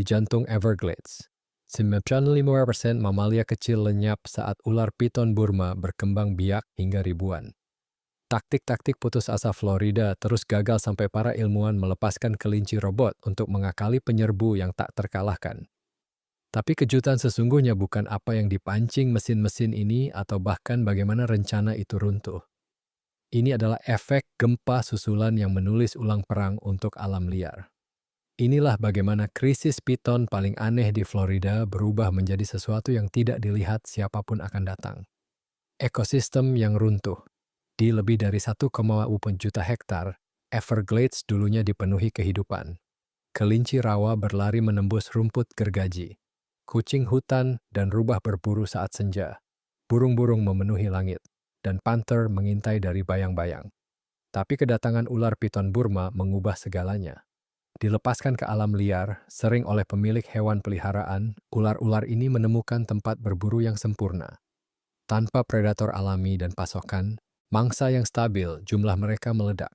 di jantung Everglades. 95% mamalia kecil lenyap saat ular piton Burma berkembang biak hingga ribuan. Taktik-taktik putus asa Florida terus gagal sampai para ilmuwan melepaskan kelinci robot untuk mengakali penyerbu yang tak terkalahkan. Tapi kejutan sesungguhnya bukan apa yang dipancing mesin-mesin ini atau bahkan bagaimana rencana itu runtuh. Ini adalah efek gempa susulan yang menulis ulang perang untuk alam liar. Inilah bagaimana krisis piton paling aneh di Florida berubah menjadi sesuatu yang tidak dilihat siapapun akan datang. Ekosistem yang runtuh. Di lebih dari 1,4 juta hektar, Everglades dulunya dipenuhi kehidupan. Kelinci rawa berlari menembus rumput gergaji. Kucing hutan dan rubah berburu saat senja. Burung-burung memenuhi langit. Dan panther mengintai dari bayang-bayang. Tapi kedatangan ular piton Burma mengubah segalanya. Dilepaskan ke alam liar, sering oleh pemilik hewan peliharaan, ular-ular ini menemukan tempat berburu yang sempurna. Tanpa predator alami dan pasokan, mangsa yang stabil, jumlah mereka meledak.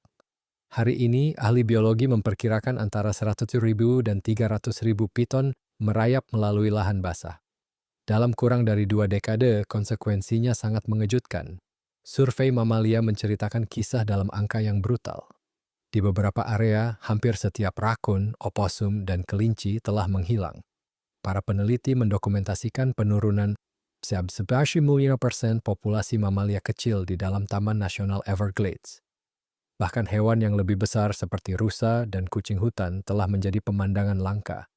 Hari ini, ahli biologi memperkirakan antara 100.000 dan 300.000 piton merayap melalui lahan basah. Dalam kurang dari 2 dekade, konsekuensinya sangat mengejutkan. Survei mamalia menceritakan kisah dalam angka yang brutal. Di beberapa area, hampir setiap rakun, oposum, dan kelinci telah menghilang. Para peneliti mendokumentasikan penurunan 11% populasi mamalia kecil di dalam Taman Nasional Everglades. Bahkan hewan yang lebih besar seperti rusa dan kucing hutan telah menjadi pemandangan langka.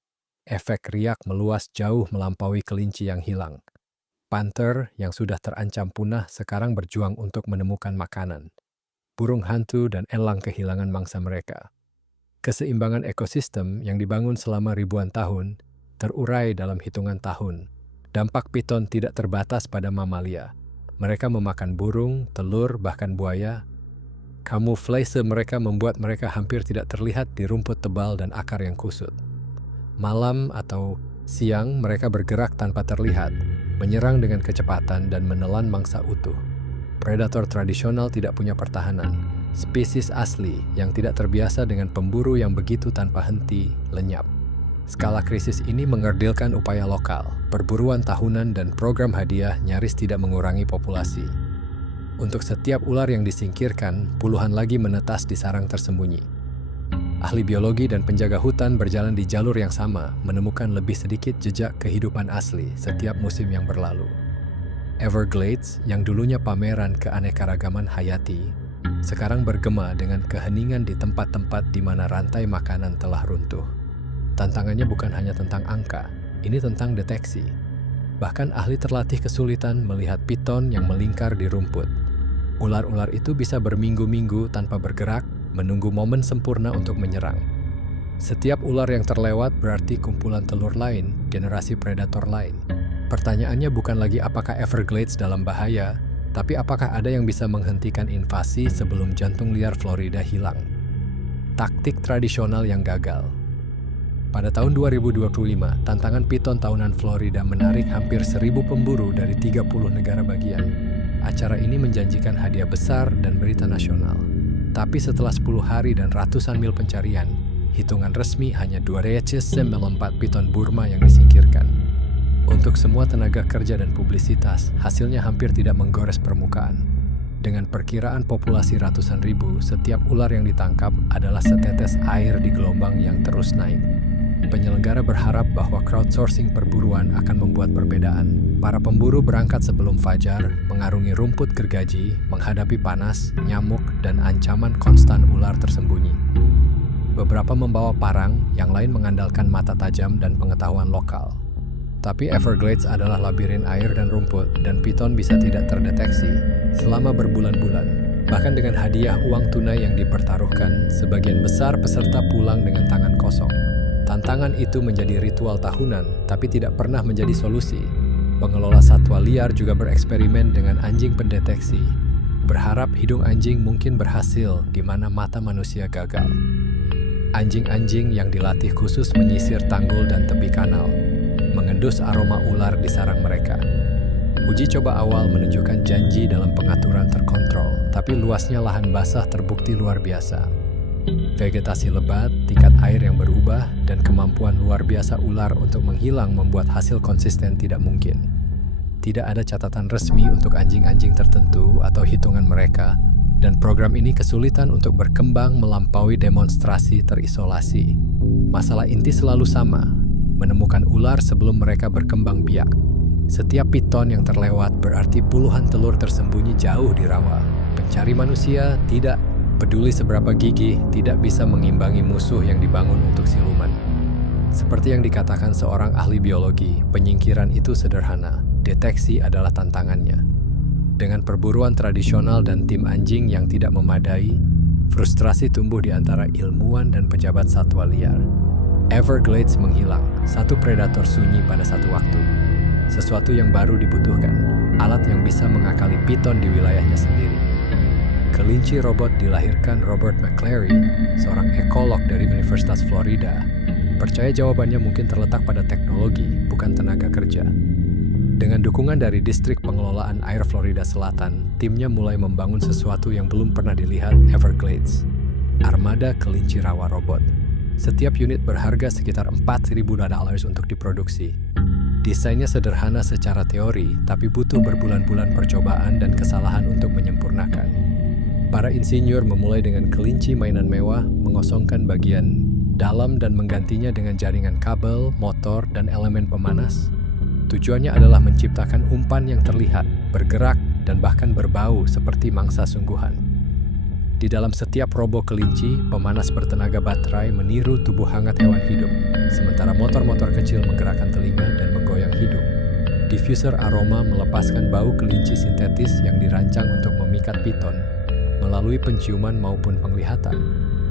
Efek riak meluas jauh melampaui kelinci yang hilang. Panther yang sudah terancam punah sekarang berjuang untuk menemukan makanan. Burung hantu dan elang kehilangan mangsa mereka. Keseimbangan ekosistem yang dibangun selama ribuan tahun terurai dalam hitungan tahun. Dampak piton tidak terbatas pada mamalia. Mereka memakan burung, telur, bahkan buaya. Kamuflase mereka membuat mereka hampir tidak terlihat di rumput tebal dan akar yang kusut. Malam atau siang mereka bergerak tanpa terlihat, menyerang dengan kecepatan dan menelan mangsa utuh. Predator tradisional tidak punya pertahanan. Spesies asli yang tidak terbiasa dengan pemburu yang begitu tanpa henti lenyap. Skala krisis ini mengerdilkan upaya lokal. Perburuan tahunan dan program hadiah nyaris tidak mengurangi populasi. Untuk setiap ular yang disingkirkan, puluhan lagi menetas di sarang tersembunyi. Ahli biologi dan penjaga hutan berjalan di jalur yang sama, menemukan lebih sedikit jejak kehidupan asli setiap musim yang berlalu. Everglades, yang dulunya pameran keanekaragaman hayati, sekarang bergema dengan keheningan di tempat-tempat di mana rantai makanan telah runtuh. Tantangannya bukan hanya tentang angka, ini tentang deteksi. Bahkan ahli terlatih kesulitan melihat piton yang melingkar di rumput. Ular-ular itu bisa berminggu-minggu tanpa bergerak, menunggu momen sempurna untuk menyerang. Setiap ular yang terlewat berarti kumpulan telur lain, generasi predator lain. Pertanyaannya bukan lagi apakah Everglades dalam bahaya, tapi apakah ada yang bisa menghentikan invasi sebelum jantung liar Florida hilang. Taktik tradisional yang gagal. Pada tahun 2025, tantangan piton tahunan Florida menarik hampir 1.000 pemburu dari 30 negara bagian. Acara ini menjanjikan hadiah besar dan berita nasional. Tapi setelah 10 hari dan ratusan mil pencarian, hitungan resmi hanya 294 piton Burma yang disingkirkan. Untuk semua tenaga kerja dan publisitas, hasilnya hampir tidak menggores permukaan. Dengan perkiraan populasi ratusan ribu, setiap ular yang ditangkap adalah setetes air di gelombang yang terus naik. Penyelenggara berharap bahwa crowdsourcing perburuan akan membuat perbedaan. Para pemburu berangkat sebelum fajar, mengarungi rumput gergaji, menghadapi panas, nyamuk, dan ancaman konstan ular tersembunyi. Beberapa membawa parang, yang lain mengandalkan mata tajam dan pengetahuan lokal. Tapi Everglades adalah labirin air dan rumput, dan piton bisa tidak terdeteksi selama berbulan-bulan. Bahkan dengan hadiah uang tunai yang dipertaruhkan, sebagian besar peserta pulang dengan tangan kosong. Tantangan itu menjadi ritual tahunan, tapi tidak pernah menjadi solusi. Pengelola satwa liar juga bereksperimen dengan anjing pendeteksi, berharap hidung anjing mungkin berhasil di mana mata manusia gagal. Anjing-anjing yang dilatih khusus menyisir tanggul dan tepi kanal, mengendus aroma ular di sarang mereka. Uji coba awal menunjukkan janji dalam pengaturan terkontrol, tapi luasnya lahan basah terbukti luar biasa. Vegetasi lebat, tingkat air yang berubah, dan kemampuan luar biasa ular untuk menghilang membuat hasil konsisten tidak mungkin. Tidak ada catatan resmi untuk anjing-anjing tertentu atau hitungan mereka, dan program ini kesulitan untuk berkembang melampaui demonstrasi terisolasi. Masalah inti selalu sama, menemukan ular sebelum mereka berkembang biak. Setiap piton yang terlewat berarti puluhan telur tersembunyi jauh di rawa. Pencari manusia tidak peduli seberapa gigih, tidak bisa mengimbangi musuh yang dibangun untuk siluman. Seperti yang dikatakan seorang ahli biologi, penyingkiran itu sederhana, deteksi adalah tantangannya. Dengan perburuan tradisional dan tim anjing yang tidak memadai, frustrasi tumbuh di antara ilmuwan dan pejabat satwa liar. Everglades menghilang, satu predator sunyi pada satu waktu. Sesuatu yang baru dibutuhkan, alat yang bisa mengakali piton di wilayahnya sendiri. Kelinci robot dilahirkan Robert McClary, seorang ekolog dari Universitas Florida. Percaya jawabannya mungkin terletak pada teknologi, bukan tenaga kerja. Dengan dukungan dari Distrik Pengelolaan Air Florida Selatan, timnya mulai membangun sesuatu yang belum pernah dilihat Everglades. Armada kelinci rawa robot. Setiap unit berharga sekitar $4.000 untuk diproduksi. Desainnya sederhana secara teori, tapi butuh berbulan-bulan percobaan dan kesalahan untuk menyempurnakan. Para insinyur memulai dengan kelinci mainan mewah, mengosongkan bagian dalam dan menggantinya dengan jaringan kabel, motor, dan elemen pemanas. Tujuannya adalah menciptakan umpan yang terlihat, bergerak, dan bahkan berbau seperti mangsa sungguhan. Di dalam setiap robo kelinci, pemanas bertenaga baterai meniru tubuh hangat hewan hidup, sementara motor-motor kecil menggerakkan telinga dan menggoyang hidung. Diffuser aroma melepaskan bau kelinci sintetis yang dirancang untuk memikat piton, melalui penciuman maupun penglihatan.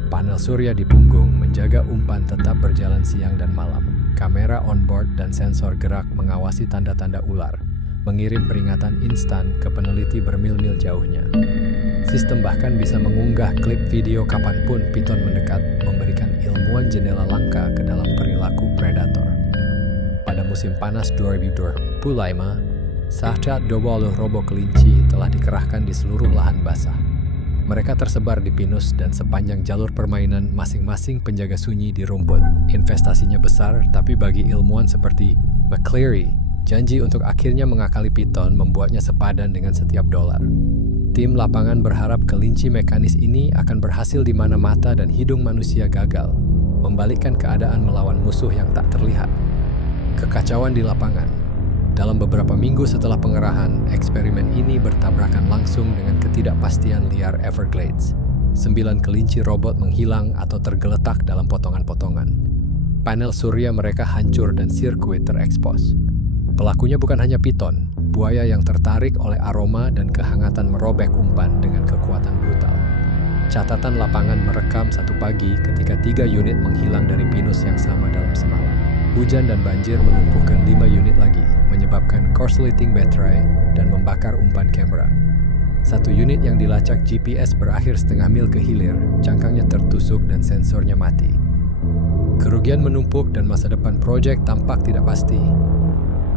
Panel surya di punggung menjaga umpan tetap berjalan siang dan malam. Kamera onboard dan sensor gerak mengawasi tanda-tanda ular, mengirim peringatan instan ke peneliti bermil-mil jauhnya. Sistem bahkan bisa mengunggah klip video kapanpun piton mendekat, memberikan ilmuwan jendela langka ke dalam perilaku predator. Pada musim panas 2025, Sahcat 20 robo kelinci telah dikerahkan di seluruh lahan basah. Mereka tersebar di pinus dan sepanjang jalur permainan masing-masing penjaga sunyi di rumput. Investasinya besar, tapi bagi ilmuwan seperti McClary, janji untuk akhirnya mengakali piton membuatnya sepadan dengan setiap dolar. Tim lapangan berharap kelinci mekanis ini akan berhasil di mana mata dan hidung manusia gagal, membalikkan keadaan melawan musuh yang tak terlihat. Kekacauan di lapangan. Dalam beberapa minggu setelah pengerahan, eksperimen ini bertabrakan langsung dengan ketidakpastian liar Everglades. 9 kelinci robot menghilang atau tergeletak dalam potongan-potongan. Panel surya mereka hancur dan sirkuit terekspos. Pelakunya bukan hanya piton, buaya yang tertarik oleh aroma dan kehangatan merobek umpan dengan kekuatan brutal. Catatan lapangan merekam satu pagi ketika 3 unit menghilang dari pinus yang sama dalam semalam. Hujan dan banjir melumpuhkan 5 unit lagi, menyebabkan korsleting baterai dan membakar umpan kamera. 1 unit yang dilacak GPS berakhir setengah mil ke hilir, cangkangnya tertusuk dan sensornya mati. Kerugian menumpuk dan masa depan proyek tampak tidak pasti.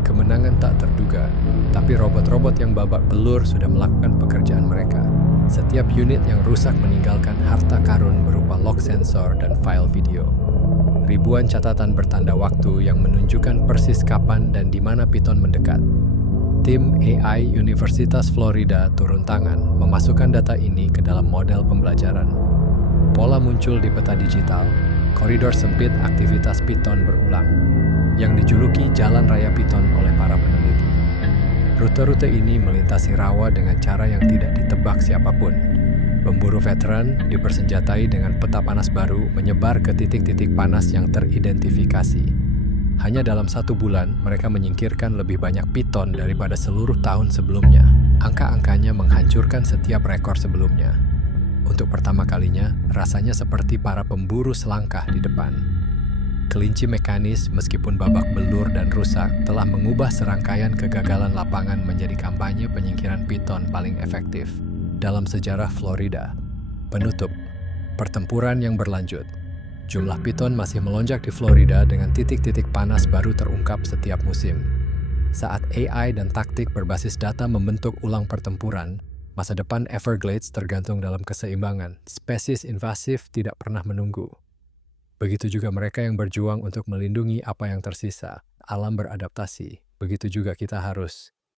Kemenangan tak terduga, tapi robot-robot yang babak belur sudah melakukan pekerjaan mereka. Setiap unit yang rusak meninggalkan harta karun berupa lock sensor dan file video. Ribuan catatan bertanda waktu yang menunjukkan persis kapan dan di mana piton mendekat. Tim AI Universitas Florida turun tangan memasukkan data ini ke dalam model pembelajaran. Pola muncul di peta digital, koridor sempit aktivitas piton berulang, yang dijuluki jalan raya piton oleh para peneliti. Rute-rute ini melintasi rawa dengan cara yang tidak ditebak siapapun. Pemburu veteran dipersenjatai dengan peta panas baru menyebar ke titik-titik panas yang teridentifikasi. Hanya dalam 1 bulan, mereka menyingkirkan lebih banyak piton daripada seluruh tahun sebelumnya. Angka-angkanya menghancurkan setiap rekor sebelumnya. Untuk pertama kalinya, rasanya seperti para pemburu selangkah di depan. Kelinci mekanis, meskipun babak belur dan rusak, telah mengubah serangkaian kegagalan lapangan menjadi kampanye penyingkiran piton paling efektif dalam sejarah Florida. Penutup, pertempuran yang berlanjut. Jumlah piton masih melonjak di Florida dengan titik-titik panas baru terungkap setiap musim. Saat AI dan taktik berbasis data membentuk ulang pertempuran, Masa depan Everglades tergantung dalam keseimbangan. Spesies invasif tidak pernah menunggu. Begitu juga mereka yang berjuang untuk melindungi apa yang tersisa. Alam beradaptasi. Begitu juga kita harus